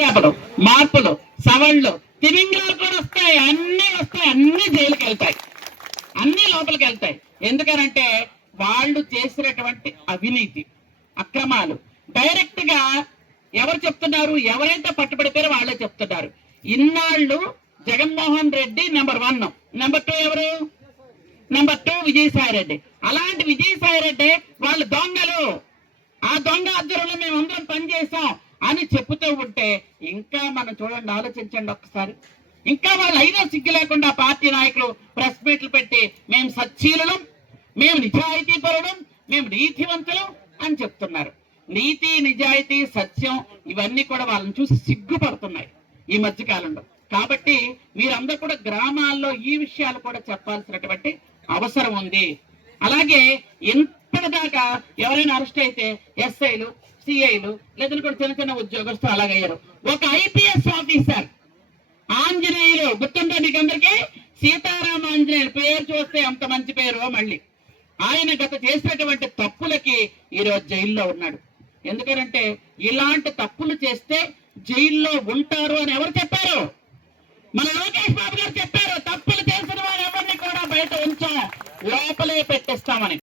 చేపలు మార్పులు సవళ్ళు తిమింగలాలు కూడా వస్తాయి. అన్ని వస్తాయి. అన్ని జైలుకి వెళ్తాయి. అన్ని లోపలికి వెళ్తాయి. ఎందుకనంటే వాళ్ళు చేసినటువంటి అవినీతి అక్రమాలు డైరెక్ట్గా ఎవరు చెప్తున్నారు? ఎవరైతే పట్టుబడిపోయారో వాళ్ళే చెప్తున్నారు. ఇన్నాళ్ళు Jaganmohan Reddy number one number two ఎవరు? నెంబర్ టూ విజయసాయి రెడ్డి అలాంటి విజయసాయి రెడ్డి వాళ్ళు దొంగలు. ఆ దొంగ ఆధ్వర్యంలో మేము అందరం పనిచేసాం అని చెప్తూ ఉంటే ఇంకా మనం చూడండి ఆలోచించండి ఒక్కసారి. ఇంకా వాళ్ళు అయినా సిగ్గు లేకుండా పార్టీ నాయకులు ప్రెస్ మీట్లు పెట్టి మేము సచ్చీలం మేము నిజాయితీపరవడం మేము నీతివంతులం అని చెప్తున్నారు. నీతి నిజాయితీ సత్యం ఇవన్నీ కూడా వాళ్ళని చూసి సిగ్గుపడుతున్నాయి ఈ మధ్యకాలంలో కాబట్టి మీరందరూ కూడా గ్రామాల్లో ఈ విషయాలు కూడా చెప్పాల్సినటువంటి అవసరం ఉంది. అలాగే దాకా ఎవరైనా అరెస్ట్ అయితే ఎస్ఐలు సిఐలు లేదంటే కూడా చిన్న చిన్న ఉద్యోగస్తులు అలాగయ్యారు. ఒక ఐపీఎస్ ఆఫీసర్ ఆంజనేయులు గుర్తుంటే మీకు అందరికీ? సీతారామ ఆంజనేయులు పేరు చూస్తే అంత మంచి పేరు మళ్ళీ. ఆయన గత చేసినటువంటి తప్పులకి ఈరోజు జైల్లో ఉన్నాడు. ఎందుకంటే ఇలాంటి తప్పులు చేస్తే జైల్లో ఉంటారు అని ఎవరు చెప్పారు? మన లోకేష్ బాబు గారు చెప్పారు తప్పులు చేసిన వారు ఎవరిని కూడా బయట ఉంచాం లోపలే పెట్టేస్తామని.